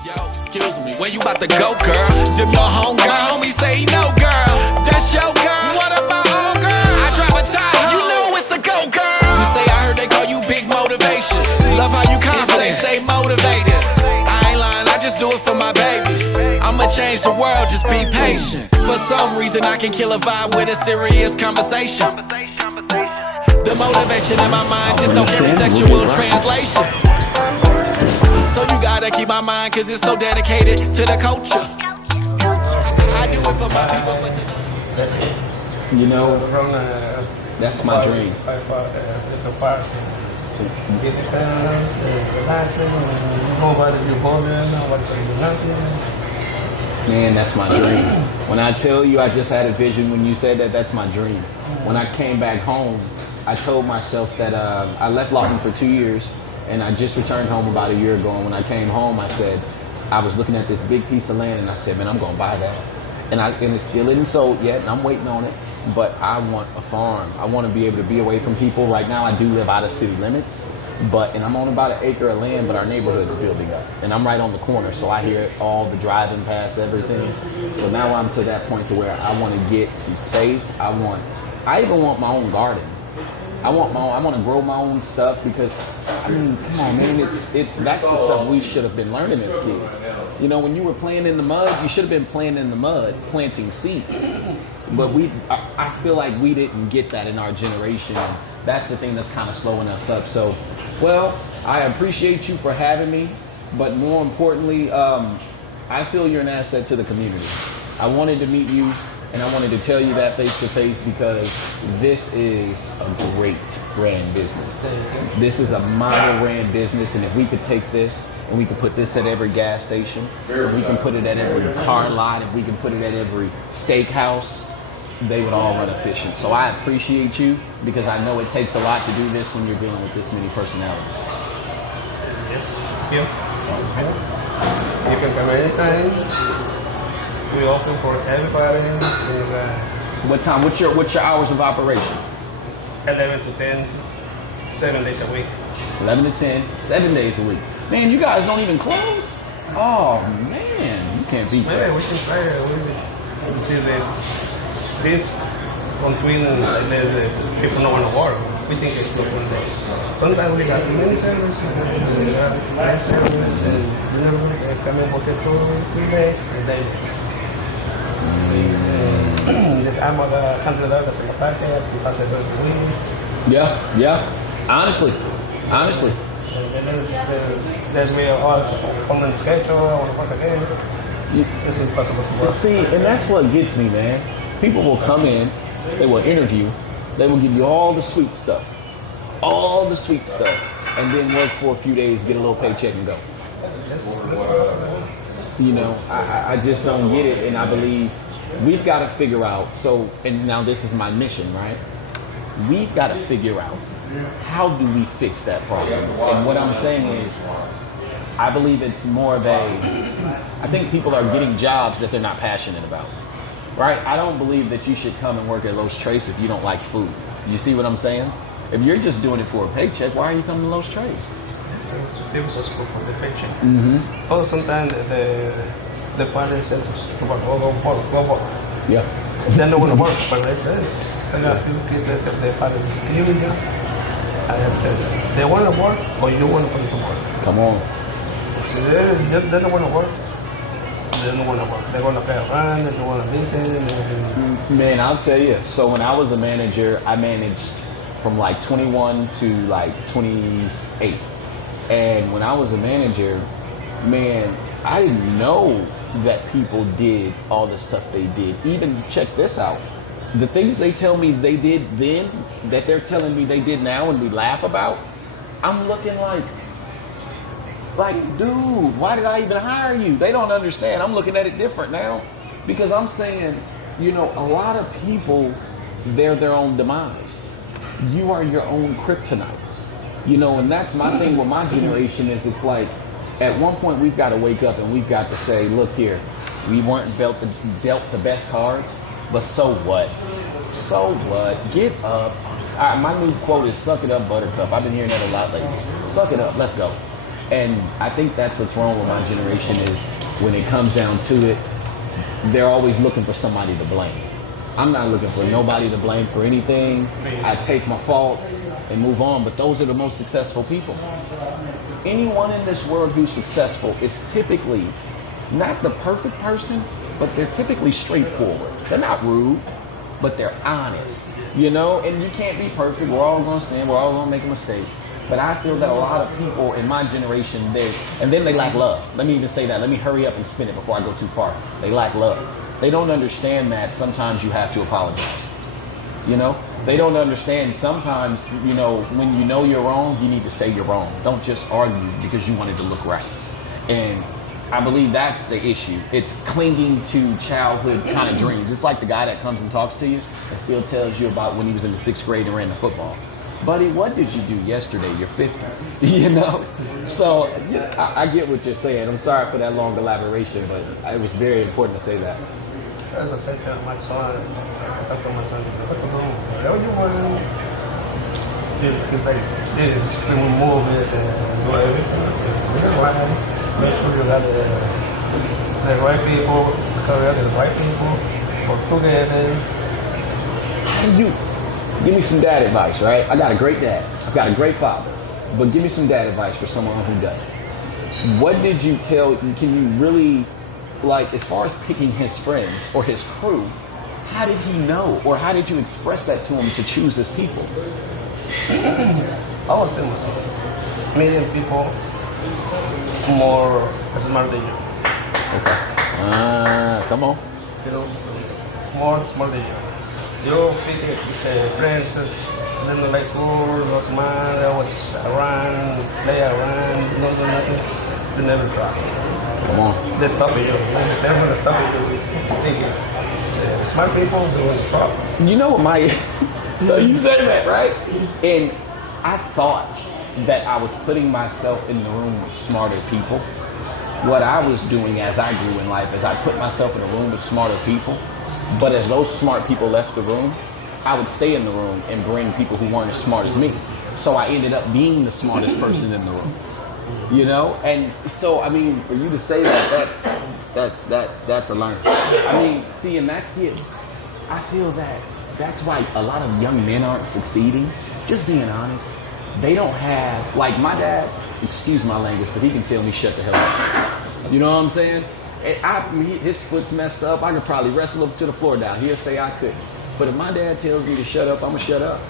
Yo, excuse me, where you about to go, girl? Them your home girl, homie say no, girl. That's your girl. What about all girl? I drive a Tahoe. You know it's a go, girl. You say I heard they call you big motivation. Love how you confident, stay motivated. I ain't lying, I just do it for my babies. I'ma change the world, just be patient. For some reason, I can kill a vibe with a serious conversation. The motivation in my mind just don't carry sexual translation. So you gotta keep my mind, cause it's so dedicated to the culture. I do it for my people, but That's it. You know, From, that's my dream. It's a part. Get the guns, relaxing, nobody be bothering, nobody do nothing. Man, that's my dream. When I tell you I just had a vision when you said that, that's my dream. When I came back home, I told myself that I left Lawton for 2 years. And I just returned home about a year ago. And when I came home, I said, I was looking at this big piece of land and I said, man, I'm gonna buy that. And it still isn't sold yet, and I'm waiting on it. But I want a farm. I want to be able to be away from people. Right now, I do live out of city limits, and I'm on about 1 acre of land, but our neighborhood's building up. And I'm right on the corner, so I hear all the driving past everything. So now I'm to that point to where I want to get some space. I even want my own garden. I want to grow my own stuff because, I mean, come on, man, that's the stuff we should have been learning as kids. You know, when you were playing in the mud, you should have been playing in the mud, planting seeds. But I feel like we didn't get that in our generation. And that's the thing that's kind of slowing us up. So, well, I appreciate you for having me, but more importantly, I feel you're an asset to the community. I wanted to meet you. And I wanted to tell you that face to face because this is a great brand business. This is a model brand business, and if we could take this and we could put this at every gas station, and we can put it at every car lot, and we can put it at every steakhouse, they would all run efficient. So I appreciate you because I know it takes a lot to do this when you're dealing with this many personalities. Yes. Yeah. You can come anytime. We open for everybody. What time? What's your hours of operation? 11 to 10, 7 days a week. 11 to 10, 7 days a week. Man, you guys don't even close? Oh man, you can't beat that. Yeah, we can try it. We see this between the people don't want to work. We think it's not one day. Sometimes we got many services, we got nice service, and you know, come in for 2 days, and then I'm on $100 in the packet because it was weed. Yeah. Honestly. And then there's we all on the schedule, I want to work again. It's impossible to work. See, and that's what gets me, man. People will come in, they will interview, they will give you all the sweet stuff, and then work for a few days, get a little paycheck and go. You know, I just don't get it, and I believe we've got to figure out, and now this is my mission, right? We've got to figure out how do we fix that problem. And what I'm saying is, I believe it's more of I think people are getting jobs that they're not passionate about, right? I don't believe that you should come and work at Los Tres if you don't like food. You see what I'm saying? If you're just doing it for a paycheck, why are you coming to Los Tres? People just go for the paycheck. Mm-hmm. Also, sometimes the parents say, go work. Yeah. They don't want to work, but they say, I got a few kids that say their parents, they want to work, or you want to come to work. Come on. So they don't want to work. They don't want to work. They want to pay a rent, they don't want to listen. Man, I'll tell you. So when I was a manager, I managed from like 21 to like 28. And when I was a manager, man, I didn't know that people did all the stuff they did. Even check this out. The things they tell me they did then that they're telling me they did now and we laugh about, I'm looking like, dude, why did I even hire you? They don't understand. I'm looking at it different now because I'm saying, you know, a lot of people, they're their own demise. You are your own kryptonite. You know, and that's my thing with my generation is it's like, at one point we've got to wake up and we've got to say, look here, we weren't dealt the best cards, but so what? So what? Get up. All right, my new quote is suck it up, buttercup. I've been hearing that a lot lately. Suck it up, let's go. And I think that's what's wrong with my generation is when it comes down to it, they're always looking for somebody to blame. I'm not looking for nobody to blame for anything. I take my faults and move on, but those are the most successful people. Anyone in this world who's successful is typically not the perfect person, but they're typically straightforward. They're not rude, but they're honest, you know? And you can't be perfect. We're all gonna sin. We're all gonna make a mistake. But I feel that a lot of people in my generation, and then they lack love. Let me even say that. Let me hurry up and spin it before I go too far. They lack love. They don't understand that sometimes you have to apologize. You know? They don't understand sometimes, you know, when you know you're wrong, you need to say you're wrong. Don't just argue because you wanted to look right. And I believe that's the issue. It's clinging to childhood kind of dreams. It's like the guy that comes and talks to you and still tells you about when he was in the 6th grade and ran the football. Buddy, what did you do yesterday? You're 50, you know? So I get what you're saying. I'm sorry for that long elaboration, but it was very important to say that. As I said to my son, I talked to my son, whatever you want, it's like this, we move this and do everything. We don't want to make sure you got the right people, career the right people, work together. And you, give me some dad advice, right? I got a great dad. I've got a great father. But give me some dad advice for someone who doesn't. What did you tell, can you really, like, as far as picking his friends or his crew, how did he know? Or how did you express that to him to choose his people? I was telling myself, million people more smart than you. Okay. Come on. You know, more smart than you. You pick friends, then like school, no smart, I was around, play around, no do nothing, you never try. Come on. They stop you. They're going to stop you. Stay here. Smart people doing the problem. You know what my, so you say that, right? And I thought that I was putting myself in the room with smarter people. What I was doing as I grew in life is I put myself in a room with smarter people. But as those smart people left the room, I would stay in the room and bring people who weren't as smart as me. So I ended up being the smartest person in the room. You know? And so, I mean, for you to say that, that's a learn. I mean, see, and that's it. I feel that that's why a lot of young men aren't succeeding. Just being honest. They don't have, like my dad, excuse my language, but he can tell me shut the hell up. You know what I'm saying? His foot's messed up. I could probably wrestle him to the floor down. He'll say I couldn't. But if my dad tells me to shut up, I'm going to shut up.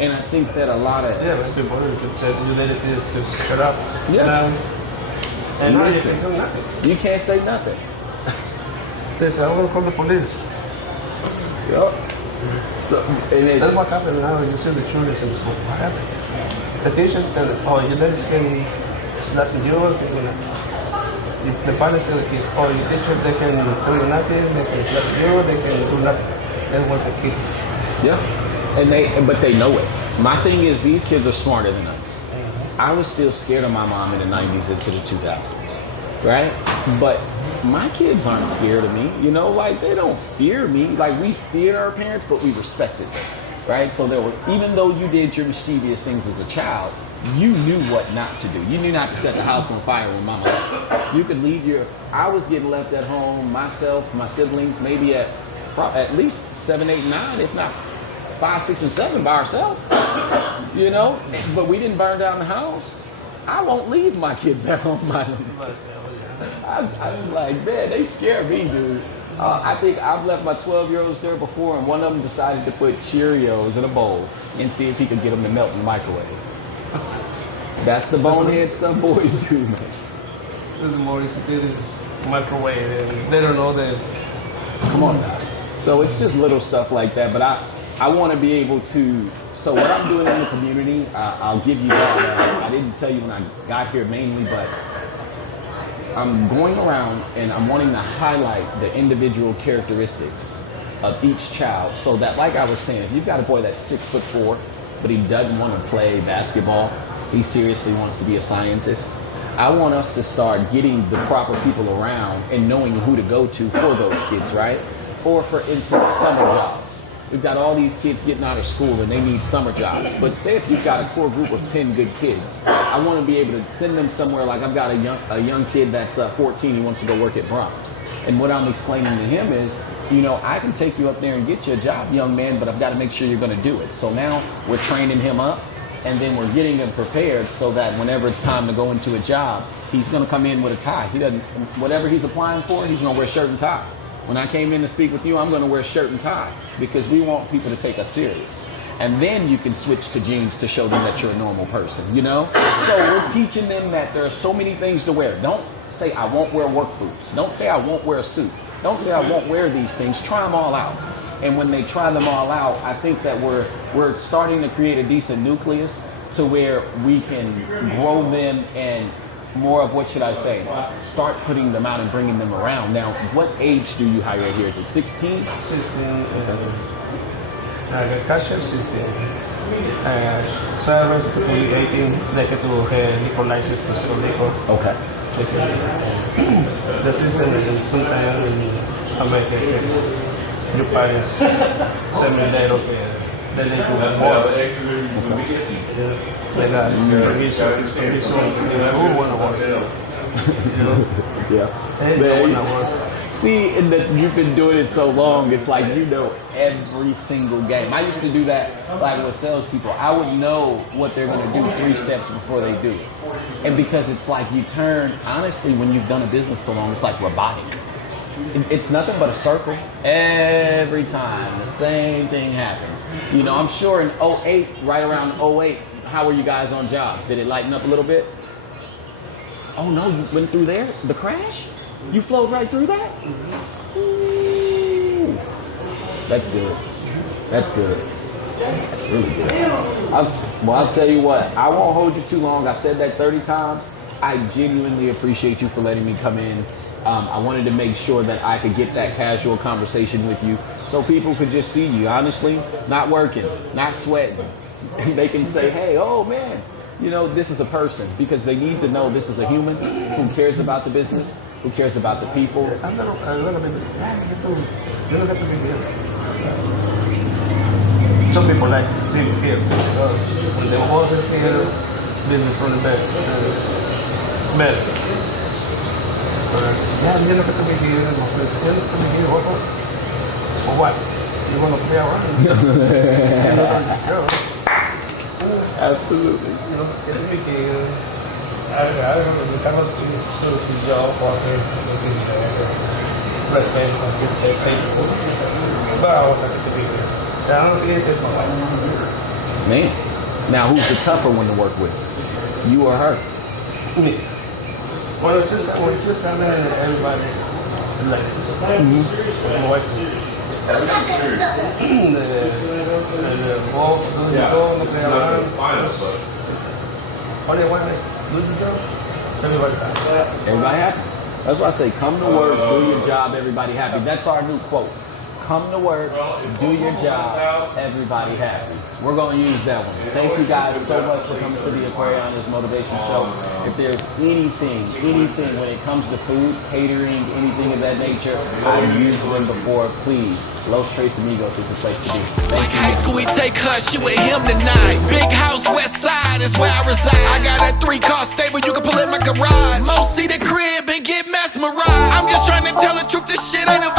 And I think that a lot of... Yeah, but people could tell you that it is to shut up. Yeah. And now you can do nothing. You can't say nothing. They say, I'm going to call the police. Yup. So, and that's what happened now. You see the children in school. What happened? The teachers tell them, oh, your dad is getting slapping you. The parents tell the kids, oh, your teachers, they can do nothing. They can slap you. They can do nothing. That's what the kids. Yeah. But they know it. My thing is, these kids are smarter than us. I was still scared of my mom in the 90s into the 2000s, right? But my kids aren't scared of me, you know, like they don't fear me. Like we feared our parents, but we respected them, right? So even though you did your mischievous things as a child, you knew what not to do. You knew not to set the house on fire when mama left. You could leave I was getting left at home, myself, my siblings, maybe at least 7, 8, 9, if not 5, 6, and 7 by ourselves, you know, but we didn't burn down the house. I won't leave my kids at home by themselves. I'm like, man, they scare me, dude. I think I've left my 12-year-olds there before, and one of them decided to put Cheerios in a bowl and see if he could get them to melt in the microwave. That's the bonehead stuff boys do, man. This is more easy microwave, and they don't know that. Come on now. So it's just little stuff like that, but I want to be able to. So what I'm doing in the community, I'll give you that. I didn't tell you when I got here mainly, but I'm going around and I'm wanting to highlight the individual characteristics of each child so that, like I was saying, if you've got a boy that's 6'4", but he doesn't want to play basketball, he seriously wants to be a scientist, I want us to start getting the proper people around and knowing who to go to for those kids, right? Or for instance, summer jobs. We've got all these kids getting out of school and they need summer jobs. But say if you've got a core group of 10 good kids, I want to be able to send them somewhere. Like I've got a young kid that's 14, he wants to go work at Brahms. And what I'm explaining to him is, I can take you up there and get you a job, young man, but I've got to make sure you're going to do it. So now we're training him up, and then we're getting him prepared so that whenever it's time to go into a job, he's going to come in with a tie. He doesn't, whatever he's applying for, he's going to wear shirt and tie. When I came in to speak with you, I'm going to wear shirt and tie because we want people to take us serious. And then you can switch to jeans to show them that you're a normal person, So we're teaching them that there are so many things to wear. Don't say, I won't wear work boots. Don't say, I won't wear a suit. Don't say, I won't wear these things. Try them all out. And when they try them all out, I think that we're starting to create a decent nucleus to where we can grow them and more of, what should I say, start putting them out and bringing them around. Now, what age do you hire here? Is it 16? 16. Cashier 16. Servers to be 18. They get to liquor license to sell liquor. Okay. The system is sometimes in America, your parents send me later they need to have more. They got condition, who want to work? Yeah. They don't want to work. See, and that you've been doing it so long, it's like every single game. I used to do that like with salespeople. I would know what they're going to do 3 steps before they do it. And because it's like you turn, honestly, when you've done a business so long, it's like robotic. It's nothing but a circle. Every time, the same thing happens. I'm sure in 08, right around 08, how were you guys on jobs? Did it lighten up a little bit? Oh no, you went through there? The crash? You flowed right through that? Ooh. That's good. That's good. That's really good. I'll tell you what, I won't hold you too long. I've said that 30 times. I genuinely appreciate you for letting me come in. I wanted to make sure that I could get that casual conversation with you so people could just see you, honestly, not working, not sweating. They can say, hey, oh man, this is a person, because they need to know this is a human who cares about the business, who cares about the people. Some people like to see it here. When the boss is here, business from the best. Better. Yeah, you're not going to be here. You're not going to be here. For what? You want to play around? You're not on the girl. Absolutely. It's making I don't know, the kind of to job or respect or get paid. But I was like to be here. So I don't think it's my life. Man. Now, who's the tougher one to work with? You or her? Me. Well, just come in and everybody like my wife. The ball, do the goal, no play around. All they want is do the job. Everybody happy. Everybody happy. That's why I say, come to work, do your job, everybody happy. That's our new quote. Come to work, do your job, everybody happy. We're going to use that one. Thank you guys so much for coming to the Aquarianos Motivation Show. If there's anything when it comes to food, catering, anything of that nature, I've used them before. Please, Los Tres Amigos is the place to be. Like high school, we take her, she with him tonight. Big house, west side is where I reside. I got a 3-car stable, you can pull in my garage. Most see the crib and get mesmerized. I'm just trying to tell the truth, this shit ain't a